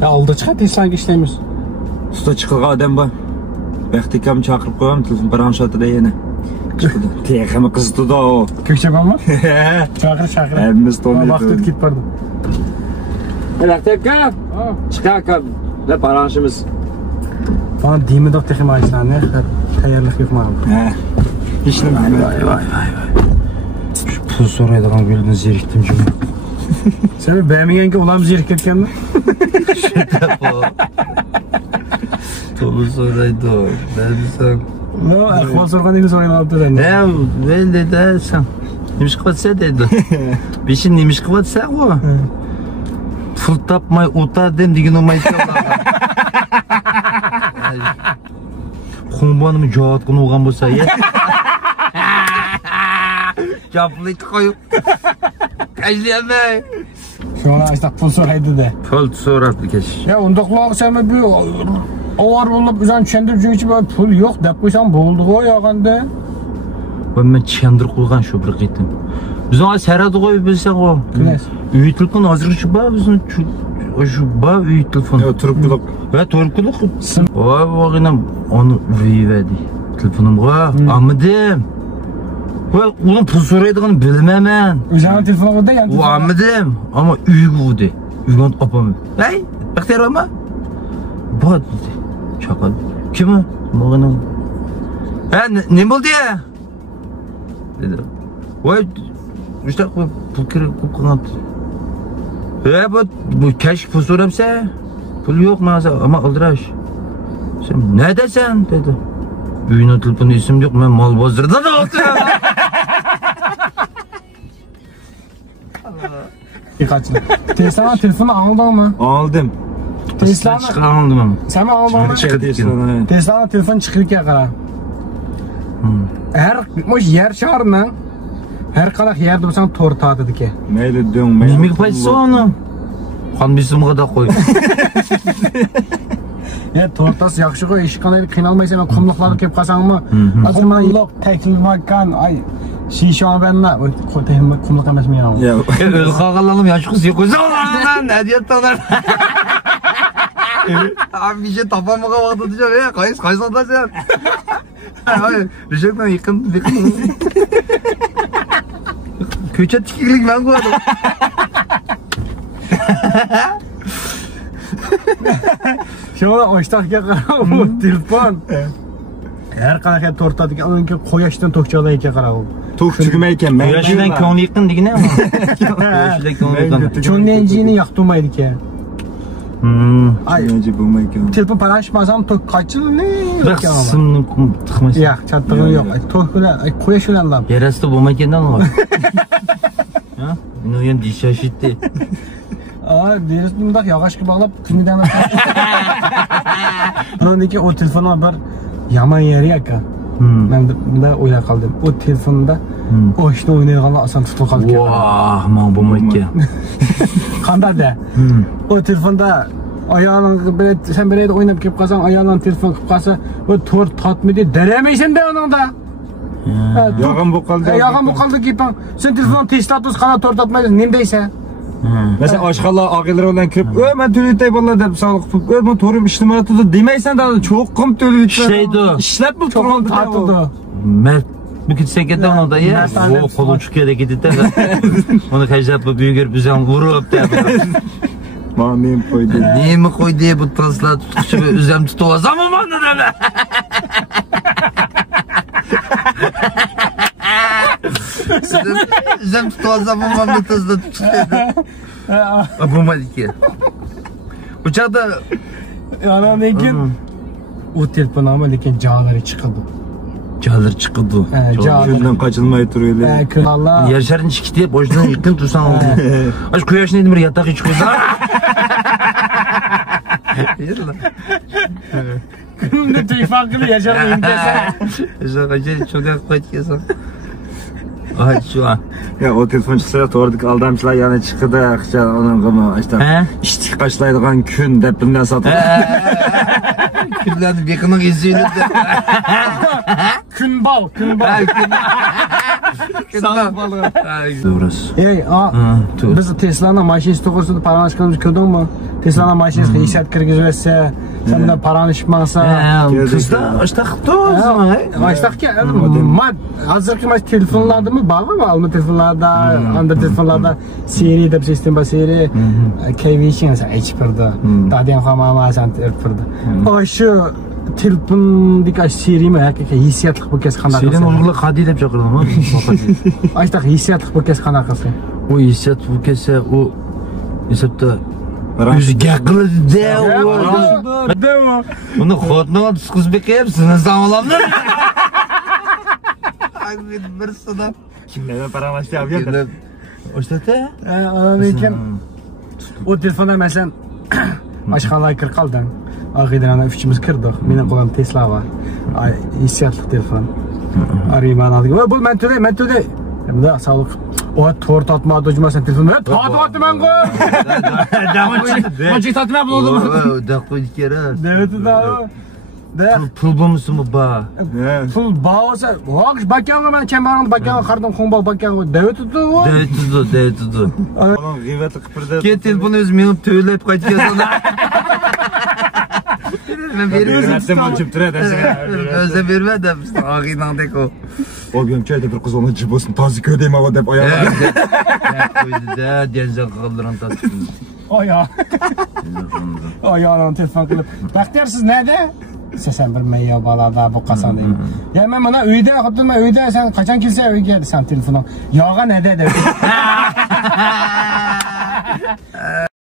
Ya oldu çıkar Tesla'nga ishlaymiz. Usta chiqilgan odam bor. Baxtikam chaqirib qo'yam, telefon paranshotida yana. Chiqdi. Texmi qizdi-da o. Ko'kchabanmi? Chaqir. Hammamiz to'g'ri. Vaqt ketib bordi. Baxtikam. Chiqaqam. Ne paranshimiz. Bana demidoq texim aytlarni tayyorlik yo'qman. Ha. Hech nima. Vay. Şu pul so'raydigan birni zerikdim juma. Seni beğenmeganga ularimiz zerikib ketganmi? Pul so'raydi. Bilsam. No, ahvol so'raganingiz o'ylabdi endi. Ben dedi sen. Nimish qilyapsa dedi. Beshin nimish qilyapsa o. Pul topmay o'tadim degan olmaydi. Qumbanimni javob olgan bo'lsa, ya. Japlik qo'yib. Kajlayamay. Şuna işte pul so'raydi-da. Pul so'rabdi kesh. Ya undaqlar sen bu ağır olup bizden tushuntirib жүрgüchi pul yo'q deb qo'ysam bo'ldi-ku yog'anda. Ben tushuntirib qo'ygan shu bir qitim. Bizning sarada qo'yib bilsang o. Uy telefon hozircha bor bizning şu bor uy telefon. Yo turibdiq. Va turibdiq. Voy vog'inam onu verdi. Telefonim qo'y. Almadim. Ve onun pul so'raydigini bilmayman. O'zing telefoningda yana. Almadim ama uyg'udi. Uygan opam. Hey, baxtiyormi? Bot dedi. Chaqal. Kim o? Mo'g'inam. Ha, ne bo'ldi ya? Dedi. Voy, işte pul kerak ko'p qilibdi. Bu kash pul so'ramsa, pul yo'q ma'za, ama aldirash. Sen ne desen dedi. Uyning telefonu isim yo'q, men mol bozorda da o'tiraman. Dikkatli. Tesla'nın telefonu aldın mı? Aldım. Tesla'ni chiqardim men. Sen mi aldın mı? Tesla'ni. Tesla'nın telefonu chiqirga qara. Mush yer sharni her qanday yerda bo'lsang to'g'ri tortadiki. Mayli dong, mayli. Nimaga qo'ysa uni? Qonbisimga da qo'y. Ya tortasi yaxshi-ku, hech qanday qiynalmaysan, qumliqlarga kelib qolsangmi? Qumliq teklmagan, ay. Şişabenle kumluk emasmi ya. Ya öl qolganlarni yosh qiz qo'ysa, ne diyaptilar? Abi bir şey tapamaga vaqti diyeceğim ya. Qaysi otasan? Hayır, Rüşek'ten yakın. Köçe tikiklik ben koydum. Şöyle oştakga qarab, bu telefon. Her qanaqa tortadiki, onunki qo'yashdan to'kchalayga qarab. To'q tugmaykan. Qo'yashidan ko'ngli yiqqin degina. Qo'yashidan ko'ngli yiqqin. Cho'nlenjini yoqtirmaydi-ki. Ay, nece bo'lmaykan. Telefon parashmasam to'k qachini? Qismni tiqmaysan. Yo'q, chattig'i yo'q. To'k bilan qo'yash bilan lab. Yarasida bo'lmaygandan o. Ha? Buni ham dishashitdi. Deriz bundaq yog'ochga bog'lab kunidan. Buniki o telefon bir yaman yeri ekan. Ben bunda o'ylab qoldim. O telefonda o'shni o'ynaydiganlar oson tutib qolgan. Voh, men bo'lmaydi. Qandayda? O telefonda ayağının sen bir yerde oynayıp kelib qolsang, ayağının telefon qilib qolsa, o to'rt tatmidi, deremaysan-da uningda. Yog'im bu qoldi. Yog'im bu qoldi kepang. Sen telefon testatus qana to'rt tatmaysan, nima deysan? Mesela oshxonalar og'illar bilan kirib, men to'laytay bolalar deb sog'liq qilib, men to'rim ishlamadi demaysan da, cho'qqim to'laydi. Ishlaydi. Ishlab bu to'g'ri tatdi. Men bu ketsa ketadi onda ya. O qo'lim chiqadi ketadi. Uni hajab büyüger bizden vurup da. Men qo'ydi. Nima qo'ydi bu taslar tutqichi o'zim tutib olsam mana dala. O'zim tutib olsam mana taslar tutadi. Bo'lmaydi. Bu chaqda yana lekin o telefon ama lekin ja'lari chiqadi. Ja'lar chiqadi. Shundan qochilmay turaydi. Allah. Yer sharini chiqib, boshdan yiqin tursang. Ash quyoshni bir yataq ichib qo'ysa. Kunimda telefon qilib yashamayman desa. Yaşar çok qo'yib Ay şu an. Ya o telefon chiqsa to'g'ridik aldamchilar yana chiqdi, aqcha onamga işte ishtik qashlaydigan kun deb bundan sotib. Kunlarni beqining izini. Kunbal. Sağlık balığı. Doğrusu. Ey, biz Tesla'nın maşinisi to'g'risida paranışkanımız ko'rdingmi? Tesla'nın maşinisi hissiyat kirgizmasa, senden paranışmasa. Kızda açta qipti o'zini. Baştaki, hozirgi mana telefonlardami bormi? Alma telefonlarda, anda telefonlarda seri deb sistem seri kayviching aytib turdi. Dadang hammasini aytib turdi. O shu telefondagi serimi haqiqiy hissiyatli bo'lkasi qanaqa qilsa? Senin o'g'li qadi deb chaqirdim. Aytaq hissiyatli bo'lkasi qanaqa qilsa? O hissiyat bo'lkasi u hesabda o'ziga qildi. Buni xotniga tushqizib qo'yibsiz, savolamlar. Bir sınav. Kimlerden paralaştı O'shda-da? Lekin o telefonda masalan oshxonaga kirib qoldim. Oxidan uchimiz kirdik. Mening qo'lim Tesla bor. Hissiyatli telefon. Ariman oldiga. Va bu men to'day. Bunda sog'liq. O to'rt otmadi o'jmasan telefonni. Tatib men-ku. Qo'chik tatib bo'ldim. Da qo'yib kerak. Devletda. Pul bo'lmasimi ba? Pul bo'lsa, vaqt bakanga men kamaron bakanga qardim xonba bakanga devletda. Devletda. Oğlum gıybetli kıpırdı. Ket telefonu o'zim men to'ylab qaytgan. Men Vermezsem açıp duruyor dersin. O'zim bermadim. Og'inangdek o. O gün köyde bir kız onu cıbosunu tazi köydeyim hava deyip ayağına. Qo'ydi-da, denizga qildiran tatib. Oya. Oyağına telefon qilib. Baxtiyor siz nerede? Sen bir meya balada bu qasan deyim. Ya men mana uyda xuddi men uyda sen qachon kelsa uyga sen telefonim. Yo'g'a neda deb.